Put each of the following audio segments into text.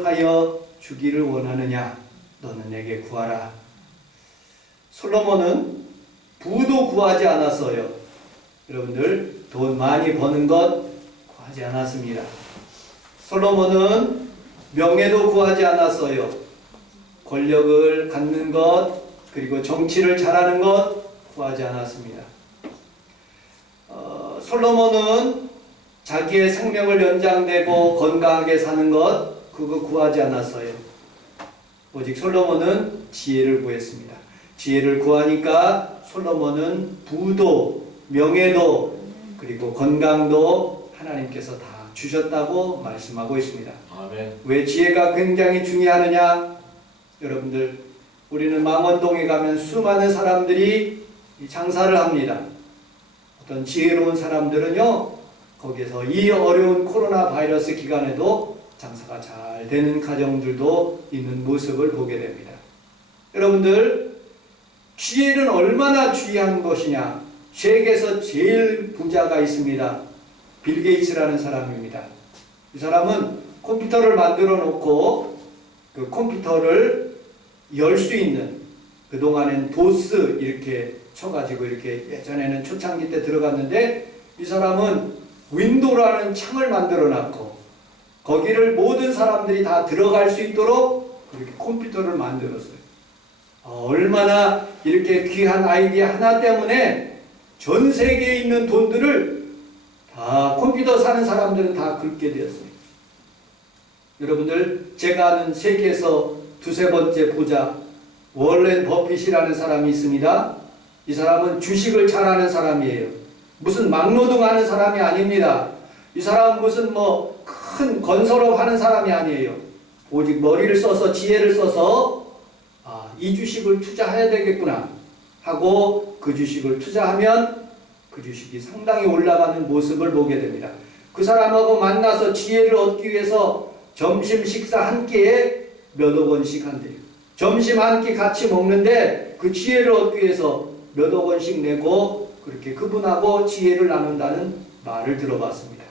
하여 주기를 원하느냐? 너는 내게 구하라. 솔로몬은 부도 구하지 않았어요. 여러분들, 돈 많이 버는 것 구하지 않았습니다. 솔로몬은 명예도 구하지 않았어요. 권력을 갖는 것, 그리고 정치를 잘하는 것 구하지 않았습니다. 솔로몬은 자기의 생명을 연장되고 건강하게 사는 것, 그거 구하지 않았어요. 오직 솔로몬은 지혜를 구했습니다. 지혜를 구하니까 솔로몬은 부도, 명예도, 그리고 건강도 하나님께서 다 주셨다고 말씀하고 있습니다. 아멘. 왜 지혜가 굉장히 중요하느냐? 여러분들, 우리는 망원동에 가면 수많은 사람들이 장사를 합니다. 어떤 지혜로운 사람들은요, 거기에서 이 어려운 코로나 바이러스 기간에도 장사가 잘 되는 가정들도 있는 모습을 보게 됩니다. 여러분들, 지혜는 얼마나 귀한 것이냐? 세계에서 제일 부자가 있습니다. 빌 게이츠라는 사람입니다. 이 사람은 컴퓨터를 만들어 놓고 그 컴퓨터를 열 수 있는, 그동안엔 도스 이렇게 쳐가지고 이렇게 예전에는 초창기 때 들어갔는데, 이 사람은 윈도우라는 창을 만들어 놨고 거기를 모든 사람들이 다 들어갈 수 있도록 그렇게 컴퓨터를 만들었어요. 얼마나 이렇게 귀한 아이디어 하나 때문에 전 세계에 있는 돈들을 다 컴퓨터 사는 사람들은 다 긁게 되었어요. 여러분들, 제가 아는 세계에서 두세 번째 부자 워렌 버핏이라는 사람이 있습니다. 이 사람은 주식을 잘하는 사람이에요. 무슨 막노동하는 사람이 아닙니다. 이 사람은 무슨 큰 건설업 하는 사람이 아니에요. 오직 머리를 써서 지혜를 써서 이 주식을 투자해야 되겠구나 하고 그 주식을 투자하면 그 주식이 상당히 올라가는 모습을 보게 됩니다. 그 사람하고 만나서 지혜를 얻기 위해서 점심 식사 한 끼에 몇억 원씩 한대요. 점심 한 끼 같이 먹는데 그 지혜를 얻기 위해서 몇억 원씩 내고 그렇게 그분하고 지혜를 나눈다는 말을 들어봤습니다.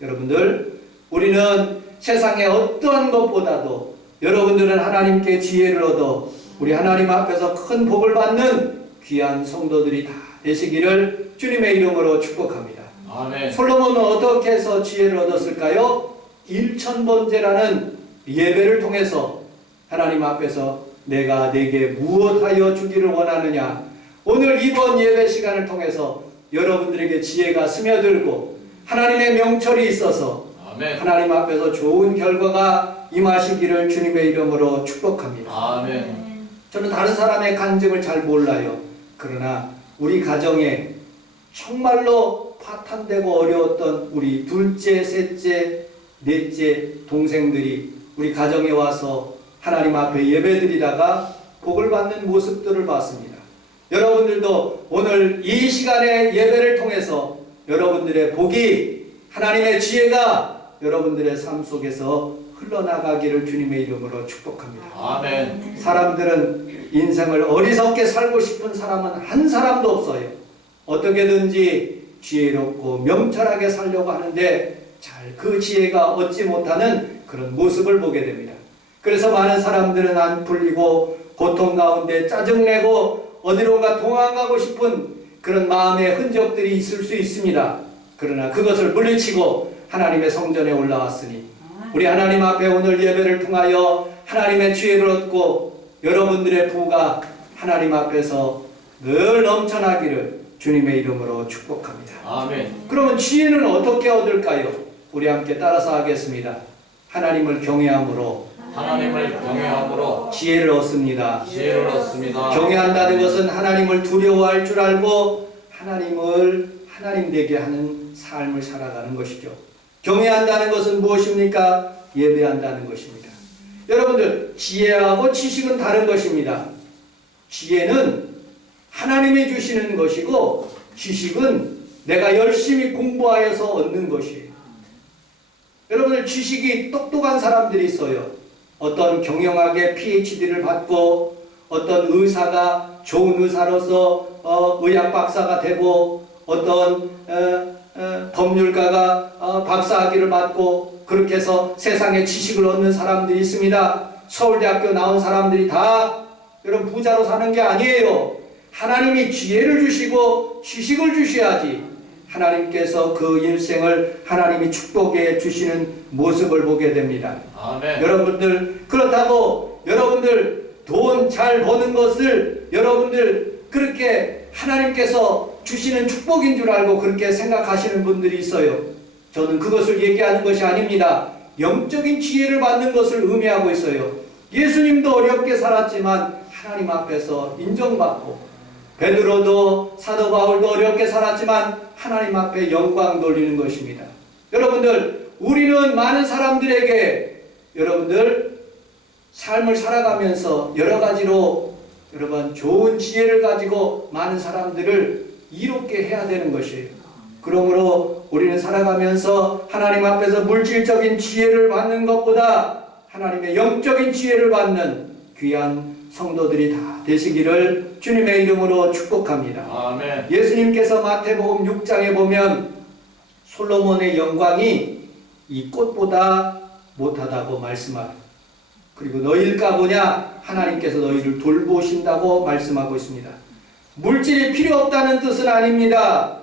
여러분들, 우리는 세상의 어떠한 것보다도 여러분들은 하나님께 지혜를 얻어 우리 하나님 앞에서 큰 복을 받는 귀한 성도들이 다 되시기를 주님의 이름으로 축복합니다. 아멘. 솔로몬은 어떻게 해서 지혜를 얻었을까요? 1000번제라는 예배를 통해서 하나님 앞에서 내가 내게 무엇하여 주기를 원하느냐, 오늘 이번 예배 시간을 통해서 여러분들에게 지혜가 스며들고 하나님의 명철이 있어서 아멘. 하나님 앞에서 좋은 결과가 임하시기를 주님의 이름으로 축복합니다. 아멘. 저는 다른 사람의 간증을 잘 몰라요. 그러나 우리 가정에 정말로 파탄되고 어려웠던 우리 둘째, 셋째, 넷째 동생들이 우리 가정에 와서 하나님 앞에 예배드리다가 복을 받는 모습들을 봤습니다. 여러분들도 오늘 이 시간의 예배를 통해서 여러분들의 복이, 하나님의 지혜가 여러분들의 삶 속에서 흘러나가기를 주님의 이름으로 축복합니다. 아멘. 사람들은 인생을 어리석게 살고 싶은 사람은 한 사람도 없어요. 어떻게든지 지혜롭고 명철하게 살려고 하는데 잘 그 지혜가 얻지 못하는 그런 모습을 보게 됩니다. 그래서 많은 사람들은 안 풀리고 고통 가운데 짜증내고 어디론가 도망가고 싶은 그런 마음의 흔적들이 있을 수 있습니다. 그러나 그것을 물리치고 하나님의 성전에 올라왔으니 우리 하나님 앞에 오늘 예배를 통하여 하나님의 지혜를 얻고 여러분들의 부가 하나님 앞에서 늘 넘쳐나기를 주님의 이름으로 축복합니다. 아멘. 그러면 지혜는 어떻게 얻을까요? 우리 함께 따라서 하겠습니다. 하나님을 경외함으로 하나님을 경외함으로 지혜를 얻습니다. 지혜를 얻습니다. 경외한다는 것은 하나님을 두려워할 줄 알고 하나님을 하나님 되게 하는 삶을 살아가는 것이죠. 경외한다는 것은 무엇입니까? 예배한다는 것입니다. 여러분들, 지혜하고 지식은 다른 것입니다. 지혜는 하나님이 주시는 것이고 지식은 내가 열심히 공부하여서 얻는 것이에요. 여러분들, 지식이 똑똑한 사람들이 있어요. 어떤 경영학의 PhD를 받고 어떤 의사가 좋은 의사로서 의학 박사가 되고 어떤 법률가가 박사학위를 받고 그렇게 해서 세상에 지식을 얻는 사람들이 있습니다. 서울대학교 나온 사람들이 다 여러분 부자로 사는 게 아니에요. 하나님이 지혜를 주시고 지식을 주셔야지 하나님께서 그 일생을 하나님이 축복해 주시는 모습을 보게 됩니다. 아멘. 여러분들 그렇다고 여러분들 돈 잘 버는 것을 여러분들 그렇게 하나님께서 주시는 축복인 줄 알고 그렇게 생각하시는 분들이 있어요. 저는 그것을 얘기하는 것이 아닙니다. 영적인 지혜를 받는 것을 의미하고 있어요. 예수님도 어렵게 살았지만 하나님 앞에서 인정받고 베드로도 사도 바울도 어렵게 살았지만 하나님 앞에 영광 돌리는 것입니다. 여러분들 우리는 많은 사람들에게 여러분들 삶을 살아가면서 여러 가지로 여러분 좋은 지혜를 가지고 많은 사람들을 이롭게 해야 되는 것이에요. 그러므로 우리는 살아가면서 하나님 앞에서 물질적인 지혜를 받는 것보다 하나님의 영적인 지혜를 받는 귀한 성도들이 다 되시기를 주님의 이름으로 축복합니다. 아멘. 예수님께서 마태복음 6장에 보면 솔로몬의 영광이 이 꽃보다 못하다고 말씀하고 그리고 너희일까 보냐 하나님께서 너희를 돌보신다고 말씀하고 있습니다. 물질이 필요 없다는 뜻은 아닙니다.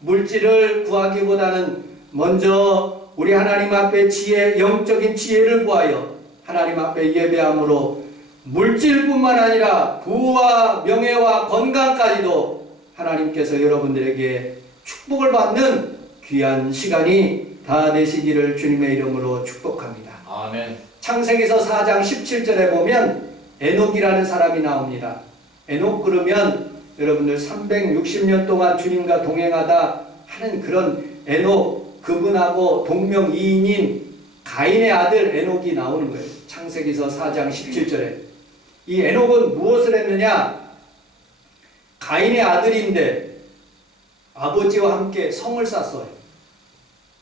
물질을 구하기보다는 먼저 우리 하나님 앞에 지혜, 영적인 지혜를 구하여 하나님 앞에 예배함으로 물질뿐만 아니라 부와 명예와 건강까지도 하나님께서 여러분들에게 축복을 받는 귀한 시간이 다 되시기를 주님의 이름으로 축복합니다. 아멘. 창세기서 4장 17절에 보면 에녹이라는 사람이 나옵니다. 에녹 그러면 여러분들 360년 동안 주님과 동행하다 하는 그런 에녹 그분하고 동명이인인 가인의 아들 에녹이 나오는 거예요. 창세기서 4장 17절에 이 에녹은 무엇을 했느냐? 가인의 아들인데 아버지와 함께 성을 쌌어요.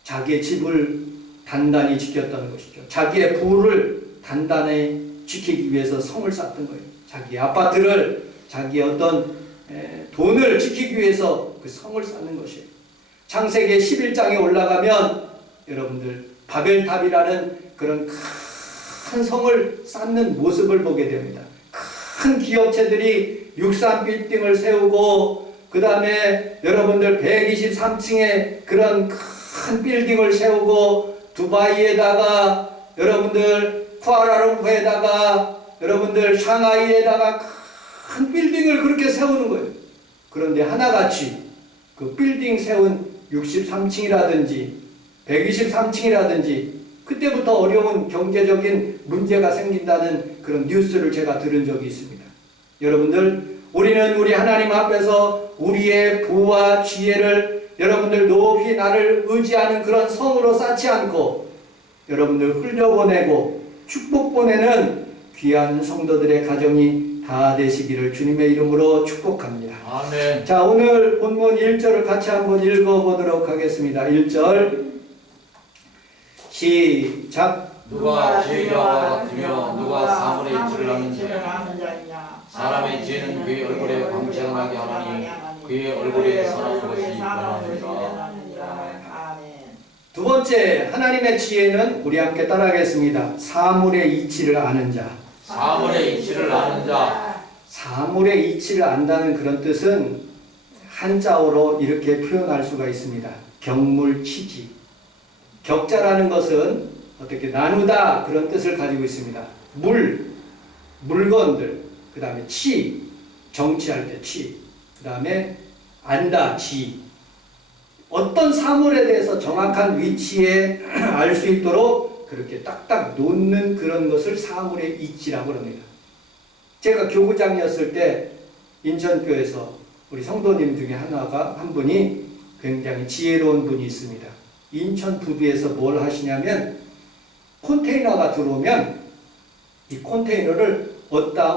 자기의 집을 단단히 지켰다는 것이죠. 자기의 부를 단단히 지키기 위해서 성을 쌓던 거예요. 자기의 아파트를 자기의 어떤 돈을 지키기 위해서 그 성을 쌓는 것이에요. 창세기 11장에 올라가면 여러분들 바벨탑이라는 그런 큰 성을 쌓는 모습을 보게 됩니다. 큰 기업체들이 63빌딩을 세우고 그 다음에 여러분들 123층의 그런 큰 빌딩을 세우고 두바이에다가 여러분들 쿠알라룸푸르에다가 여러분들 샹하이에다가 큰 빌딩을 그렇게 세우는 거예요. 그런데 하나같이 그 빌딩 세운 63층이라든지 123층이라든지 그때부터 어려운 경제적인 문제가 생긴다는 그런 뉴스를 제가 들은 적이 있습니다. 여러분들 우리는 우리 하나님 앞에서 우리의 부와 지혜를 여러분들 높이 나를 의지하는 그런 성으로 쌓지 않고 여러분들 흘려보내고 축복 보내는 귀한 성도들의 가정이 다 되시기를 주님의 이름으로 축복합니다. 아멘. 자, 오늘 본문 1절을 같이 한번 읽어보도록 하겠습니다. 1절 시작. 누가 지혜자와 같으며 누가 사물의 이치를 아는지 사람의 지혜는 그의 얼굴에 광채가 나게 하나니 그의 얼굴에 선한 것이 변합니다. 두 번째 하나님의 지혜는 우리 함께 따라하겠습니다. 사물의 이치를 아는 자. 사물의 이치를 아는 자. 사물의 이치를 안다는 그런 뜻은 한자어로 이렇게 표현할 수가 있습니다. 격물치지. 격자라는 것은 어떻게 나누다 그런 뜻을 가지고 있습니다. 물건들, 그 다음에 치, 정치할 때 치, 그 다음에 안다, 지. 어떤 사물에 대해서 정확한 위치에 알 수 있도록 그렇게 딱딱 놓는 그런 것을 사물의 이치라고 합니다. 제가 교구장이었을 때 인천교에서 우리 성도님 중에 한 분이 굉장히 지혜로운 분이 있습니다. 인천 부두에서 뭘 하시냐면 컨테이너가 들어오면 이 컨테이너를 얻다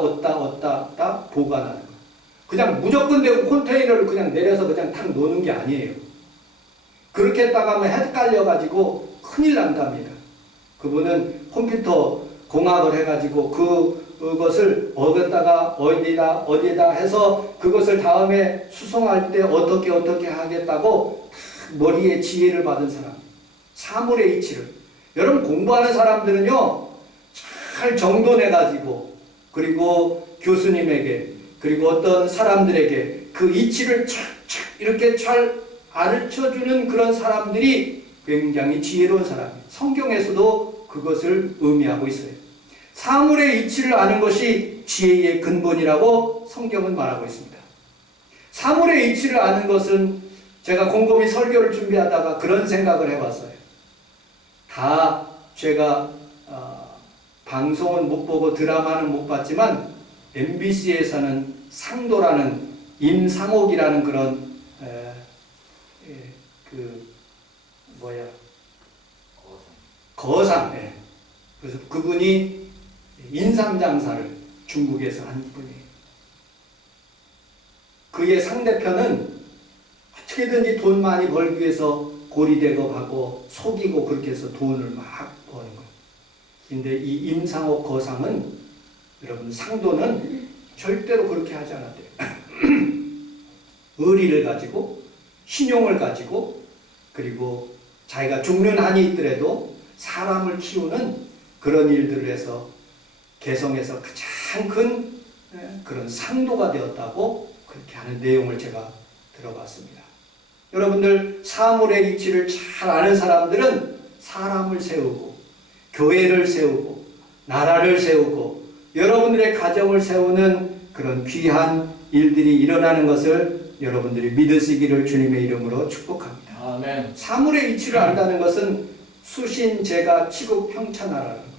보관하는 거예요. 그냥 무조건 되고 컨테이너를 그냥 내려서 그냥 탁 놓는 게 아니에요. 그렇게 했다가 하면 헷갈려가지고 큰일 난답니다. 그분은 컴퓨터 공학을 해가지고 그것을 어디다 해서 그것을 다음에 수송할 때 어떻게 하겠다고 머리에 지혜를 받은 사람. 사물의 이치를. 여러분 공부하는 사람들은요 잘 정돈해가지고 그리고 교수님에게 그리고 어떤 사람들에게 그 이치를 착착 이렇게 잘 가르쳐주는 그런 사람들이 굉장히 지혜로운 사람이에요. 성경에서도 그것을 의미하고 있어요. 사물의 이치를 아는 것이 지혜의 근본이라고 성경은 말하고 있습니다. 사물의 이치를 아는 것은 제가 곰곰이 설교를 준비하다가 그런 생각을 해봤어요. 다 제가 방송은 못 보고 드라마는 못 봤지만 MBC에서는 상도라는 임상옥이라는 그런 거상. 그래서 그분이 인삼장사를 중국에서 한 분이에요. 그의 상대편은 어떻게든지 돈 많이 벌기 위해서 고리대금하고 속이고 그렇게 해서 돈을 막 버는 거예요. 근데 이 임상옥 거상은 여러분 상도는 절대로 그렇게 하지 않았대요. 의리를 가지고 신용을 가지고 그리고 자기가 죽는 한이 있더라도 사람을 키우는 그런 일들을 해서 개성에서 가장 큰 그런 상도가 되었다고 그렇게 하는 내용을 제가 들어봤습니다. 여러분들 사물의 이치를 잘 아는 사람들은 사람을 세우고 교회를 세우고 나라를 세우고 여러분들의 가정을 세우는 그런 귀한 일들이 일어나는 것을 여러분들이 믿으시기를 주님의 이름으로 축복합니다. 아멘. 사물의 이치를 안다는 것은 수신제가 치국평천하라는 거예요.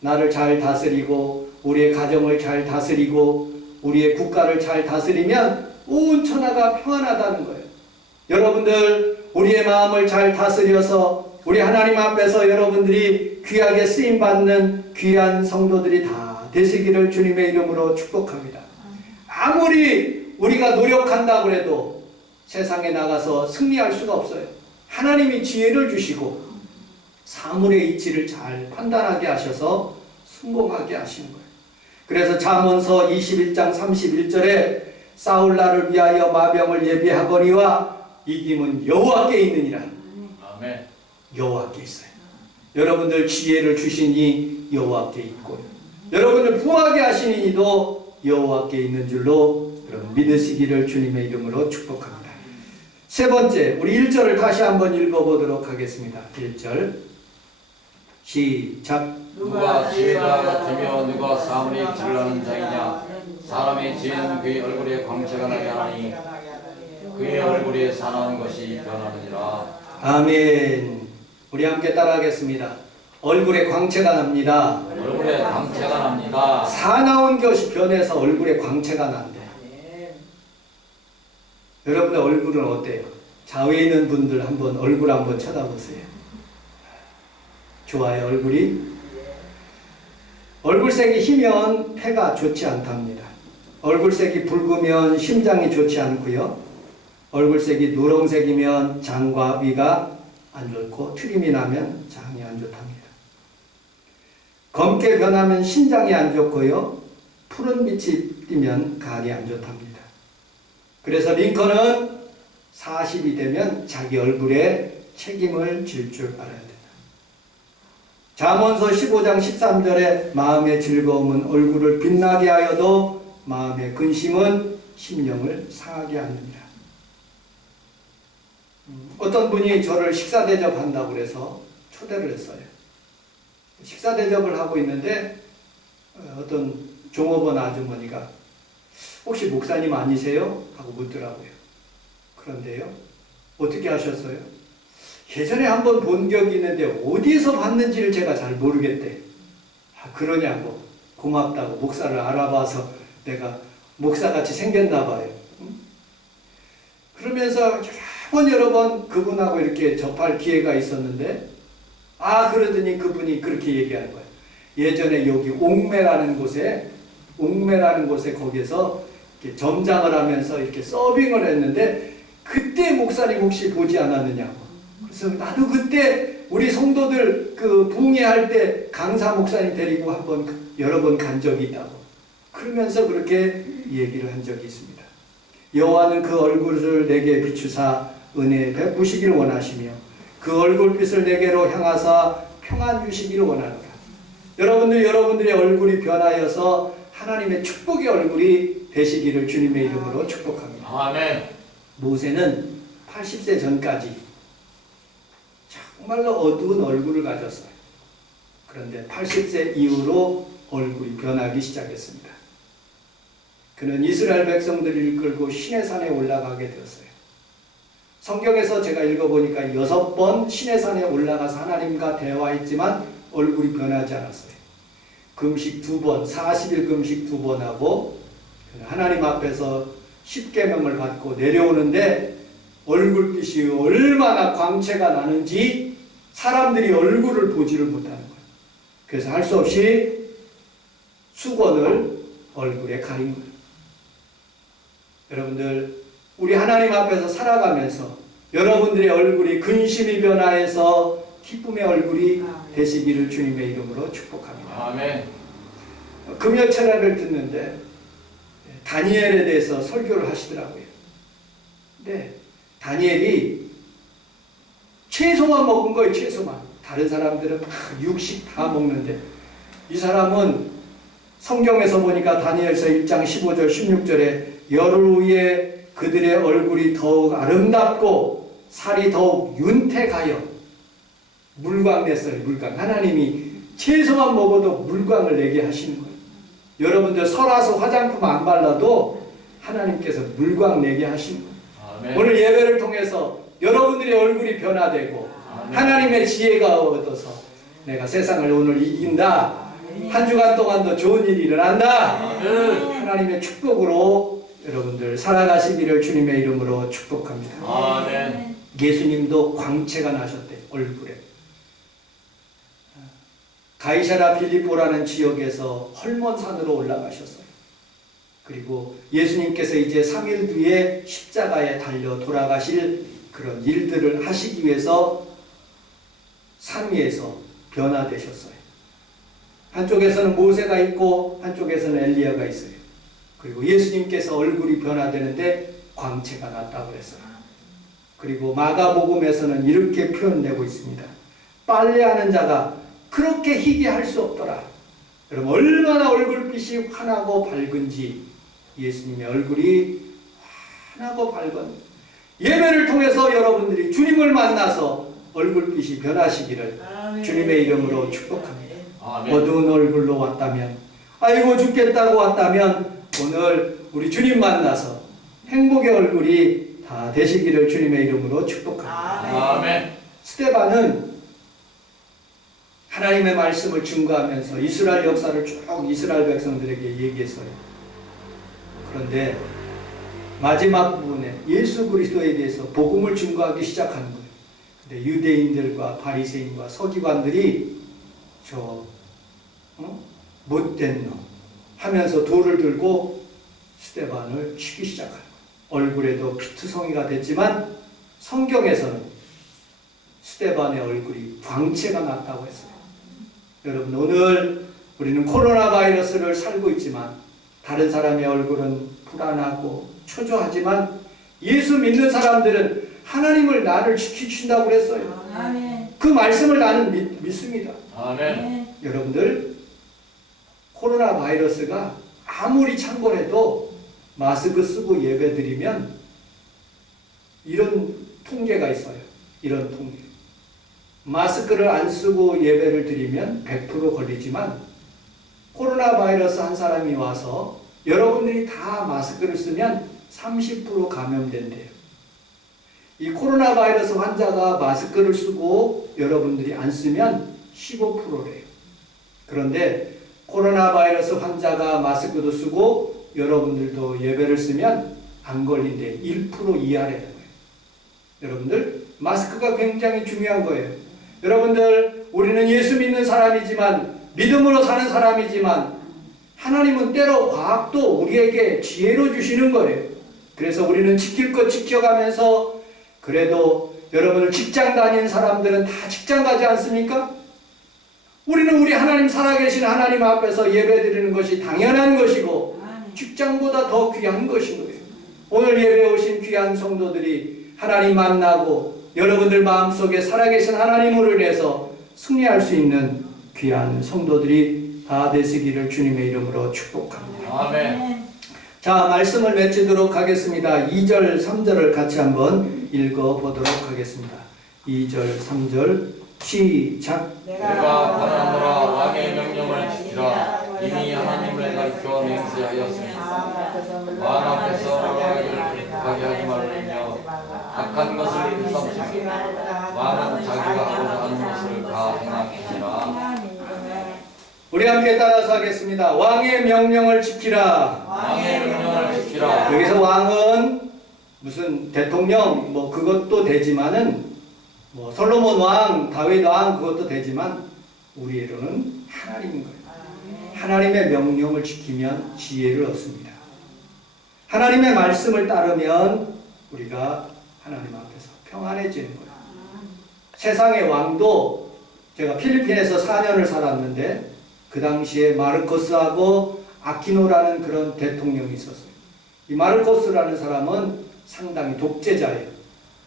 나를 잘 다스리고 우리의 가정을 잘 다스리고 우리의 국가를 잘 다스리면 온 천하가 평안하다는 거예요. 여러분들 우리의 마음을 잘 다스려서 우리 하나님 앞에서 여러분들이 귀하게 쓰임받는 귀한 성도들이 다 되시기를 주님의 이름으로 축복합니다. 아무리 우리가 노력한다고 해도 세상에 나가서 승리할 수가 없어요. 하나님이 지혜를 주시고 사물의 이치를 잘 판단하게 하셔서 성공하게 하시는 거예요. 그래서 잠언서 21장 31절에 싸울 날을 위하여 마병을 예비하거니와 이김은 여호와께 있느니라. 아멘. 여호와께 있어요. 여러분들 지혜를 주시니 여호와께 있고요. 여러분들 부하게 하시는 이도 여호와께 있는 줄로 여러분 믿으시기를 주님의 이름으로 축복합니다. 세 번째, 우리 1절을 다시 한번 읽어보도록 하겠습니다. 1절 시작. 누가 지혜자 같으며 누가 사물의 이치를 아는 자이냐. 사람의 지혜는 그의 얼굴에 광채가 나게 하나니 그의 얼굴에 사나운 것이 변하느니라. 아멘. 우리 함께 따라하겠습니다. 얼굴에 광채가 납니다. 얼굴에 광채가 납니다. 사나운 것이 변해서 얼굴에 광채가 난대. 여러분의 얼굴은 어때요? 좌우에 있는 분들 한번 얼굴 한번 쳐다보세요. 좋아요, 얼굴이? 얼굴색이 희면 폐가 좋지 않답니다. 얼굴색이 붉으면 심장이 좋지 않고요. 얼굴색이 누렁색이면 장과 위가 안 좋고 트림이 나면 장이 안 좋답니다. 검게 변하면 신장이 안 좋고요. 푸른 빛이 띄면 간이 안 좋답니다. 그래서 링컨은 40이 되면 자기 얼굴에 책임을 질 줄 알아야 된다. 잠언서 15장 13절에 마음의 즐거움은 얼굴을 빛나게 하여도 마음의 근심은 심령을 상하게 하느니라. 어떤 분이 저를 식사 대접한다고 그래서 초대를 했어요. 식사 대접을 하고 있는데 어떤 종업원 아주머니가 혹시 목사님 아니세요? 하고 묻더라고요. 그런데요, 어떻게 하셨어요? 예전에 한번 본 적이 있는데 어디서 봤는지를 제가 잘 모르겠대. 그러냐고. 고맙다고. 목사를 알아봐서 내가 목사같이 생겼나 봐요. 그러면서 여러 번 그분하고 이렇게 접할 기회가 있었는데 그러더니 그분이 그렇게 얘기하는 거예요. 예전에 여기 옥매라는 곳에 거기서 이렇게 점장을 하면서 이렇게 서빙을 했는데 그때 목사님 혹시 보지 않았느냐고. 그래서 나도 그때 우리 성도들 그 붕괴할 때 강사 목사님 데리고 여러 번 간 적이 있다고. 그러면서 그렇게 얘기를 한 적이 있습니다. 여호와는 그 얼굴을 내게 비추사 은혜 베푸시길 원하시며 그 얼굴빛을 내게로 향하사 평안 주시기를 원하노라. 여러분들의 얼굴이 변하여서 하나님의 축복의 얼굴이 되시기를 주님의 이름으로 축복합니다. 아멘. 모세는 80세 전까지 정말로 어두운 얼굴을 가졌어요. 그런데 80세 이후로 얼굴이 변하기 시작했습니다. 그는 이스라엘 백성들을 이끌고 시내산에 올라가게 되었어요. 성경에서 제가 읽어보니까 6번 시내산에 올라가서 하나님과 대화했지만 얼굴이 변하지 않았어요. 금식 2번, 40일 금식 2번 하고 하나님 앞에서 십계명을 받고 내려오는데 얼굴빛이 얼마나 광채가 나는지 사람들이 얼굴을 보지를 못하는 거예요. 그래서 할 수 없이 수건을 얼굴에 가린 거예요. 여러분들, 우리 하나님 앞에서 살아가면서 여러분들의 얼굴이 근심이 변화해서 기쁨의 얼굴이 되시기를 주님의 이름으로 축복합니다. 아멘. 금요 철야를 듣는데 다니엘에 대해서 설교를 하시더라고요. 근데 다니엘이 채소만 먹은 거예요. 채소만. 다른 사람들은 육식 다 먹는데 이 사람은 성경에서 보니까 다니엘서 1장 15절 16절에 열흘 후에 그들의 얼굴이 더욱 아름답고 살이 더욱 윤택하여 물광냈어요. 물광. 하나님이 채소만 먹어도 물광을 내게 하시는 거예요. 여러분들 설화서 화장품 안 발라도 하나님께서 물광 내게 하시는 거예요. 아멘. 오늘 예배를 통해서 여러분들의 얼굴이 변화되고 아멘. 하나님의 지혜가 얻어서 내가 세상을 오늘 이긴다. 한 주간 동안도 좋은 일이 일어난다. 아멘. 하나님의 축복으로 여러분들 살아가시기를 주님의 이름으로 축복합니다. 아멘. 예수님도 광채가 나셨대. 얼굴에. 가이사라 빌립보라는 지역에서 헐몬산으로 올라가셨어요. 그리고 예수님께서 이제 3일 뒤에 십자가에 달려 돌아가실 그런 일들을 하시기 위해서 산 위에서 변화되셨어요. 한쪽에서는 모세가 있고 한쪽에서는 엘리야가 있어요. 그리고 예수님께서 얼굴이 변화되는데 광채가 났다고 그랬어요. 그리고 마가복음에서는 이렇게 표현되고 있습니다. 빨래하는 자가 그렇게 희귀할 수 없더라. 여러분 얼마나 얼굴빛이 환하고 밝은지 예수님의 얼굴이 환하고 밝은 예배를 통해서 여러분들이 주님을 만나서 얼굴빛이 변하시기를 주님의 이름으로 축복합니다. 아멘. 어두운 얼굴로 왔다면 아이고 죽겠다고 왔다면 오늘 우리 주님 만나서 행복의 얼굴이 다 되시기를 주님의 이름으로 축복합니다. 아멘. 스데반은 하나님의 말씀을 증거하면서 이스라엘 역사를 쭉 이스라엘 백성들에게 얘기했어요. 그런데 마지막 부분에 예수 그리스도에 대해서 복음을 증거하기 시작하는 거예요. 근데 유대인들과 바리새인과 서기관들이 못된 놈 하면서 돌을 들고 스데반을 치기 시작하는 거예요. 얼굴에도 피투성이가 됐지만 성경에서는 스데반의 얼굴이 광채가 났다고 했어요. 여러분 오늘 우리는 코로나 바이러스를 살고 있지만 다른 사람의 얼굴은 불안하고 초조하지만 예수 믿는 사람들은 하나님을 나를 지키신다고 그랬어요. 아멘. 그 말씀을 나는 믿습니다. 아멘. 여러분들 코로나 바이러스가 아무리 창궐해도 마스크 쓰고 예배 드리면 이런 통계가 있어요. 이런 통계. 마스크를 안 쓰고 예배를 드리면 100% 걸리지만 코로나 바이러스 한 사람이 와서 여러분들이 다 마스크를 쓰면 30% 감염된대요. 이 코로나 바이러스 환자가 마스크를 쓰고 여러분들이 안 쓰면 15%래요. 그런데 코로나 바이러스 환자가 마스크도 쓰고 여러분들도 예배를 쓰면 안 걸린대. 1% 이하라는 거예요. 여러분들 마스크가 굉장히 중요한 거예요. 여러분들 우리는 예수 믿는 사람이지만 믿음으로 사는 사람이지만 하나님은 때로 과학도 우리에게 지혜로 주시는 거예요. 그래서 우리는 지킬 것 지켜가면서 그래도 여러분들 직장 다니는 사람들은 다 직장 가지 않습니까? 우리는 우리 하나님 살아계신 하나님 앞에서 예배드리는 것이 당연한 것이고 직장보다 더 귀한 것인 거예요. 오늘 예배 오신 귀한 성도들이 하나님 만나고 여러분들 마음속에 살아계신 하나님으로 인해서 승리할 수 있는 귀한 성도들이 다 되시기를 주님의 이름으로 축복합니다. 아멘. 자, 말씀을 맺도록 하겠습니다. 2절, 3절을 같이 한번 읽어보도록 하겠습니다. 2절, 3절 시작. 내가 권하노라 왕의 명령을 지키라. 이미 하나님을 가리켜 맹세하였으니 왕 앞에서 물러가기를 급하게 하지 말며 악한 것을 일삼지 말라. 왕은 자기가 하고자 하는 것을 다 행하느니라. 우리 함께 따라서 하겠습니다. 왕의 명령을 지키라. 왕의 명령을 지키라. 여기서 왕은 무슨 대통령 뭐 그것도 되지만은 뭐 솔로몬 왕, 다윗 왕 그것도 되지만 우리로는 하나님인 거예요. 하나님의 명령을 지키면 지혜를 얻습니다. 하나님의 말씀을 따르면 우리가 하나님 앞에서 평안해지는 거예요. 세상의 왕도 제가 필리핀에서 4년을 살았는데 그 당시에 마르코스하고 아키노라는 그런 대통령이 있었어요. 이 마르코스라는 사람은 상당히 독재자예요.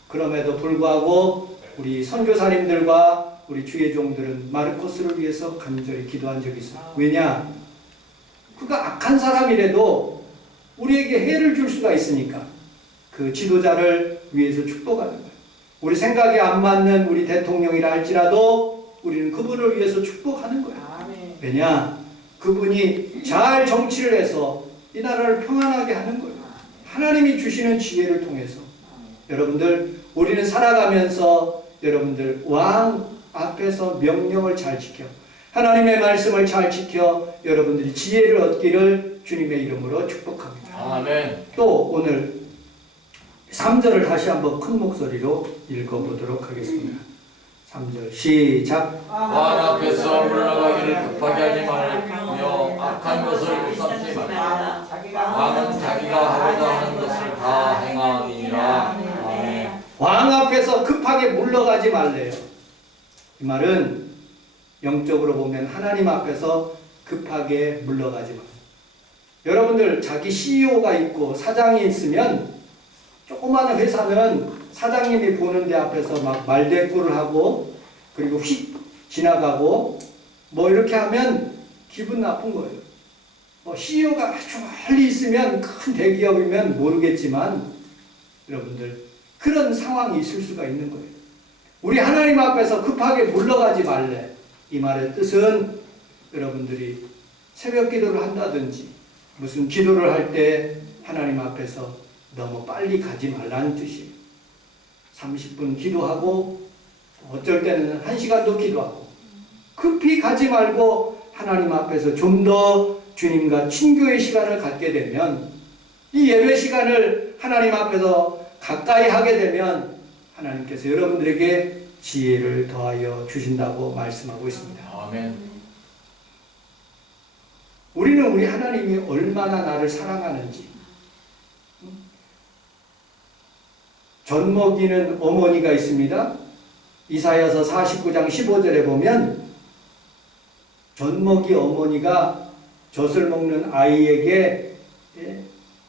그럼에도 불구하고 우리 선교사님들과 우리 주의 종들은 마르코스를 위해서 간절히 기도한 적이 있어요. 왜냐? 그가 악한 사람이라도 우리에게 해를 줄 수가 있으니까 그 지도자를 위해서 축복하는 거예요. 우리 생각에 안 맞는 우리 대통령이라 할지라도 우리는 그분을 위해서 축복하는 거예요. 왜냐? 그분이 잘 정치를 해서 이 나라를 평안하게 하는 거예요. 하나님이 주시는 지혜를 통해서. 여러분들, 우리는 살아가면서 여러분들 왕 앞에서 명령을 잘 지켜 하나님의 말씀을 잘 지켜 여러분들이 지혜를 얻기를 주님의 이름으로 축복합니다. 아멘. 또 오늘 3절을 다시 한번 큰 목소리로 읽어보도록 하겠습니다. 3절 시작. 왕 앞에서 물러가기를 급하게 하지 말며 악한 것을 일삼지 말라. 왕은 자기가 하고자 하는 것을 다 행하느니라. 아멘. 왕 앞에서 급하게 물러가지 말래요. 이 말은 영적으로 보면 하나님 앞에서 급하게 물러가지 마세요. 여러분들 자기 CEO가 있고 사장이 있으면 조그마한 회사는 사장님이 보는 데 앞에서 막 말대꾸를 하고 그리고 휙 지나가고 뭐 이렇게 하면 기분 나쁜 거예요. CEO가 아주 멀리 있으면 큰 대기업이면 모르겠지만 여러분들 그런 상황이 있을 수가 있는 거예요. 우리 하나님 앞에서 급하게 물러가지 말래. 이 말의 뜻은 여러분들이 새벽 기도를 한다든지 무슨 기도를 할 때 하나님 앞에서 너무 빨리 가지 말라는 뜻이에요. 30분 기도하고 어쩔 때는 1시간도 기도하고 급히 가지 말고 하나님 앞에서 좀 더 주님과 친교의 시간을 갖게 되면 이 예배 시간을 하나님 앞에서 가까이 하게 되면 하나님께서 여러분들에게 지혜를 더하여 주신다고 말씀하고 있습니다. 아멘. 우리는 우리 하나님이 얼마나 나를 사랑하는지 젖 먹이는 어머니가 있습니다. 이사야서 49장 15절에 보면 젖 먹이 어머니가 젖을 먹는 아이에게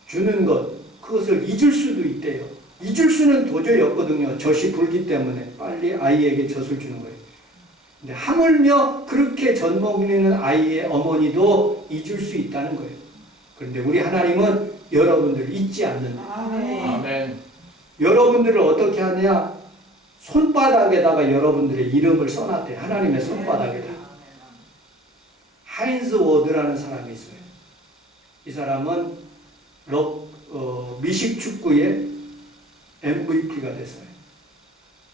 주는 것 그것을 잊을 수도 있대요. 잊을 수는 도저히 없거든요. 젖이 불기 때문에 빨리 아이에게 젖을 주는 거예요. 근데 하물며 그렇게 젖 먹이는 아이의 어머니도 잊을 수 있다는 거예요. 그런데 우리 하나님은 여러분들 잊지 않는다. 아멘. 여러분들을 어떻게 하냐? 손바닥에다가 여러분들의 이름을 써놨대. 하나님의 손바닥에다. 하인즈 워드라는 사람이 있어요. 이 사람은 미식 축구의 MVP가 됐어요.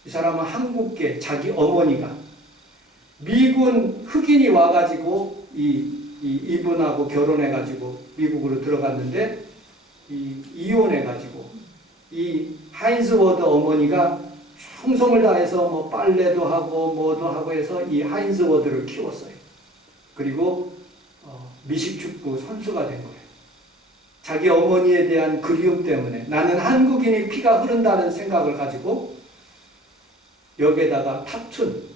이 사람은 한국계 자기 어머니가 미군 흑인이 와가지고 이분하고 결혼해가지고 미국으로 들어갔는데 이혼해가지고 이 하인즈 워드 어머니가 충성을 다해서 뭐 빨래도 하고 뭐도 하고 해서 이 하인즈 워드를 키웠어요. 그리고 미식축구 선수가 된 거예요. 자기 어머니에 대한 그리움 때문에 나는 한국인이 피가 흐른다는 생각을 가지고 여기에다가 타툰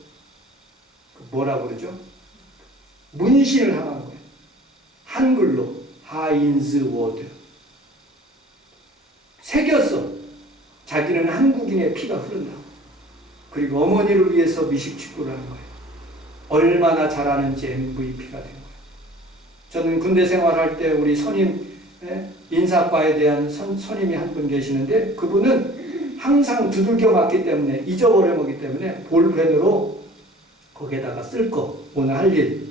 뭐라고 그러죠? 문신을 하는 거예요. 한글로 하인즈 워드 새겼어. 자기는 한국인의 피가 흐른다고. 그리고 어머니를 위해서 미식축구를 하는 거예요. 얼마나 잘하는지 MVP가 된 거예요. 저는 군대 생활할 때 우리 선임, 인사과에 대한 선임이 한 분 계시는데 그분은 항상 두들겨 맞기 때문에 잊어버려 먹기 때문에 볼펜으로 거기에다가 쓸 거, 오늘 할 일,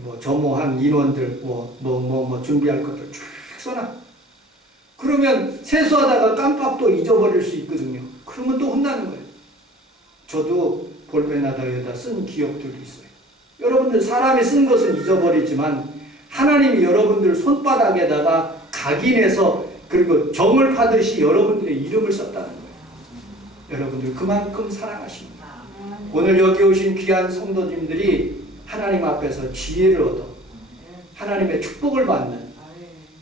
뭐 점호한 인원들, 뭐 준비할 것들 쫙 써놔. 그러면 세수하다가 깜빡도 잊어버릴 수 있거든요. 그러면 또 혼나는 거예요. 저도 볼펜에다 쓴 기억들도 있어요. 여러분들 사람이 쓴 것은 잊어버리지만 하나님이 여러분들 손바닥에다가 각인해서 그리고 점을 파듯이 여러분들의 이름을 썼다는 거예요. 여러분들 그만큼 사랑하십니다. 오늘 여기 오신 귀한 성도님들이 하나님 앞에서 지혜를 얻어 하나님의 축복을 받는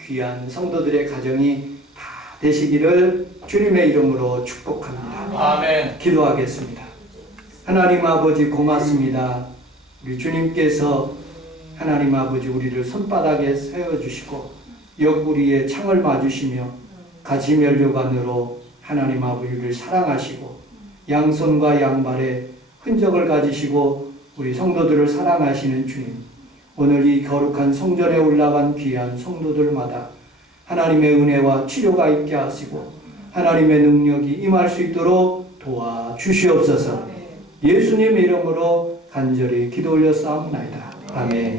귀한 성도들의 가정이 다 되시기를 주님의 이름으로 축복합니다. 아멘. 기도하겠습니다. 하나님 아버지 고맙습니다. 우리 주님께서 하나님 아버지 우리를 손바닥에 세워주시고 옆구리에 창을 맞으시며 가지면류관으로 하나님 아버지를 사랑하시고 양손과 양발에 흔적을 가지시고 우리 성도들을 사랑하시는 주님, 오늘 이 거룩한 성전에 올라간 귀한 성도들마다 하나님의 은혜와 치료가 있게 하시고 하나님의 능력이 임할 수 있도록 도와주시옵소서. 예수님 이름으로 간절히 기도 올려 싸움나이다. 아멘.